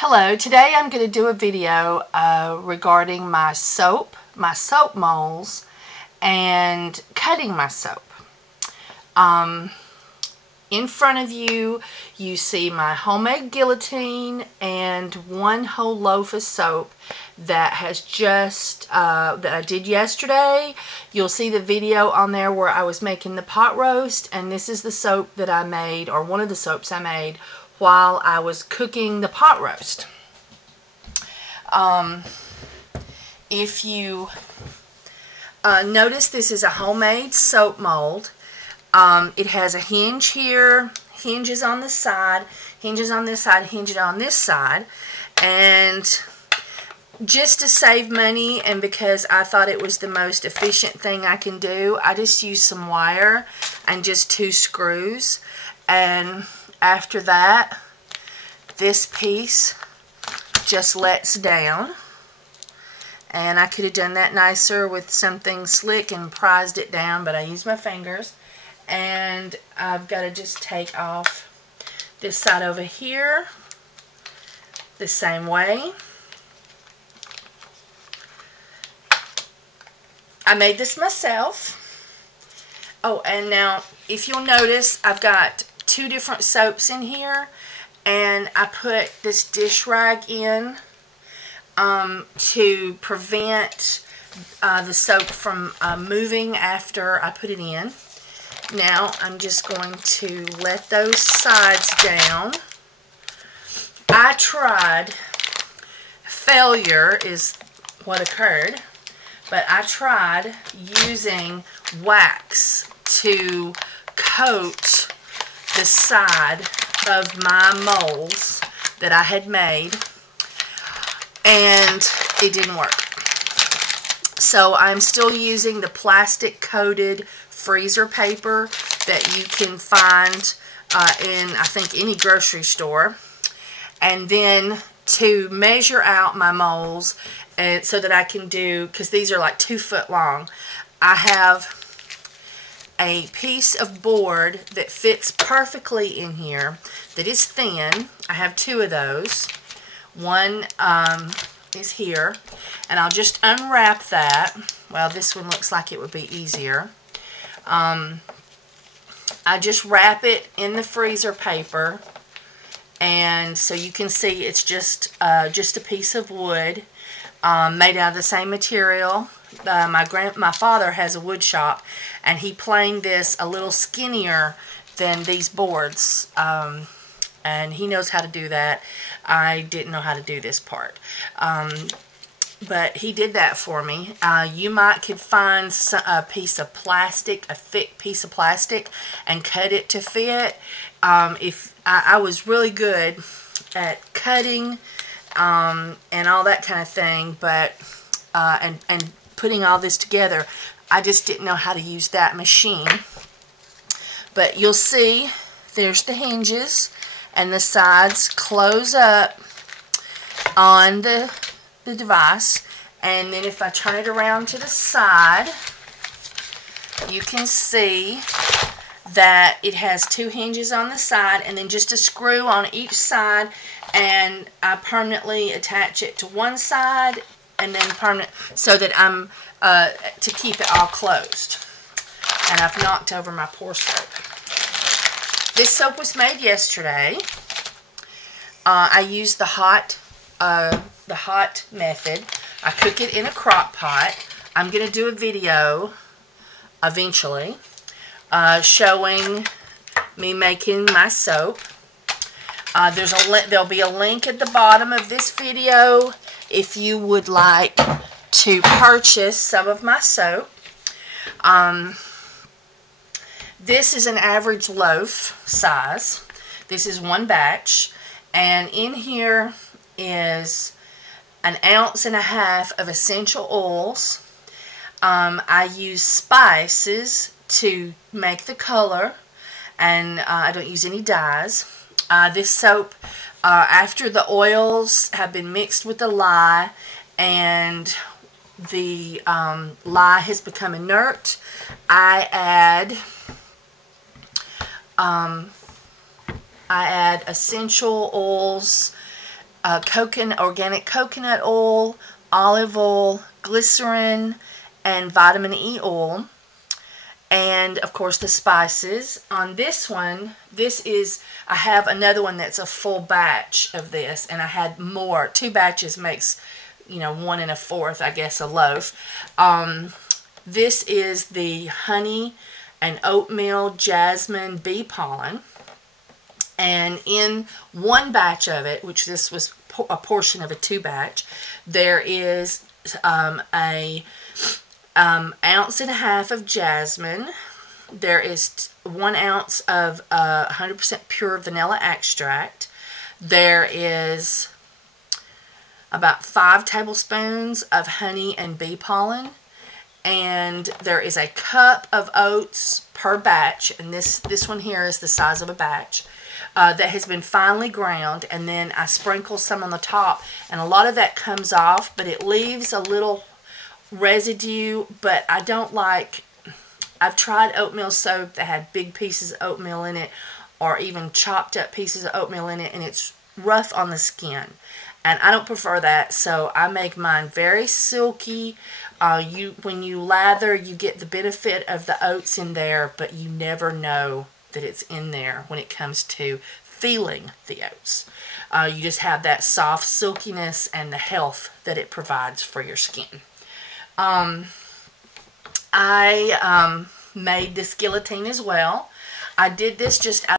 Hello, today I'm going to do a video regarding my soap molds, and cutting my soap. In front of you, you see my homemade guillotine and one whole loaf of soap that has just, that I did yesterday. You'll see the video on there where I was making the pot roast, and this is the soap that I made, or one of the soaps I made, while I was cooking the pot roast. If you notice, this is a homemade soap mold. It has a hinge here, hinges on the side, hinges on this side, hinges on this side, and just to save money and because I thought it was the most efficient thing I can do, I just used some wire and just 2 screws. And after that, this piece just lets down, and I could have done that nicer with something slick and prized it down, but I used my fingers. And I've got to just take off this side over here the same way. I made this myself. Oh, and now if you'll notice, I've got 2 different soaps in here, and I put this dish rag in to prevent the soap from moving after I put it in. Now I'm just going to let those sides down. I tried, failure is what occurred, but I tried using wax to coat the side of my molds that I had made, and it didn't work. So I'm still using the plastic coated freezer paper that you can find in, I think, any grocery store. And then to measure out my molds, and so that I can do, because these are like 2 foot long, I have a piece of board that fits perfectly in here that is thin. I have 2 of those. One is here, and I'll just unwrap that. Well, this one looks like it would be easier. I just wrap it in the freezer paper, and so you can see it's just a piece of wood made out of the same material. My father has a wood shop, and he planed this a little skinnier than these boards, and he knows how to do that. I didn't know how to do this part, but he did that for me. You could find a piece of plastic, a thick piece of plastic, and cut it to fit. If I was really good at cutting and all that kind of thing, but and putting all this together, I just didn't know how to use that machine. But you'll see there's the hinges, and the sides close up on the device. And then if I turn it around to the side, you can see that it has 2 hinges on the side, and then just a screw on each side, and I permanently attach it to one side, and then permanent, so that I'm to keep it all closed. And I've knocked over my pour soap. This soap was made yesterday. I used the hot method. I cook it in a crock pot. I'm going to do a video eventually showing me making my soap. There'll be a link at the bottom of this video if you would like to purchase some of my soap. This is an average loaf size. This is 1 batch, and in here is 1.5 ounces of essential oils. I use spices to make the color, and I don't use any dyes. This soap, after the oils have been mixed with the lye, and the lye has become inert, I add essential oils, organic coconut oil, olive oil, glycerin, and vitamin E oil. And of course the spices. On this one, I have another one that's a full batch of this, and I had more. 2 batches makes, 1 1/4, I guess, a loaf. This is the honey and oatmeal jasmine bee pollen. And in one batch of it, which this was a portion of a 2 batch, there is a ounce and a half of jasmine. There is 1 ounce of 100% pure vanilla extract. There is about 5 tablespoons of honey and bee pollen. And there is a cup of oats per batch. And this one here is the size of a batch. That has been finely ground, and then I sprinkle some on the top, and a lot of that comes off, but it leaves a little residue. But I don't like, I've tried oatmeal soap that had big pieces of oatmeal in it, or even chopped up pieces of oatmeal in it, and it's rough on the skin, and I don't prefer that. So I make mine very silky. When you lather, you get the benefit of the oats in there, but you never know that it's in there when it comes to feeling the oats. You just have that soft silkiness and the health that it provides for your skin. I made this guillotine as well. I did this just out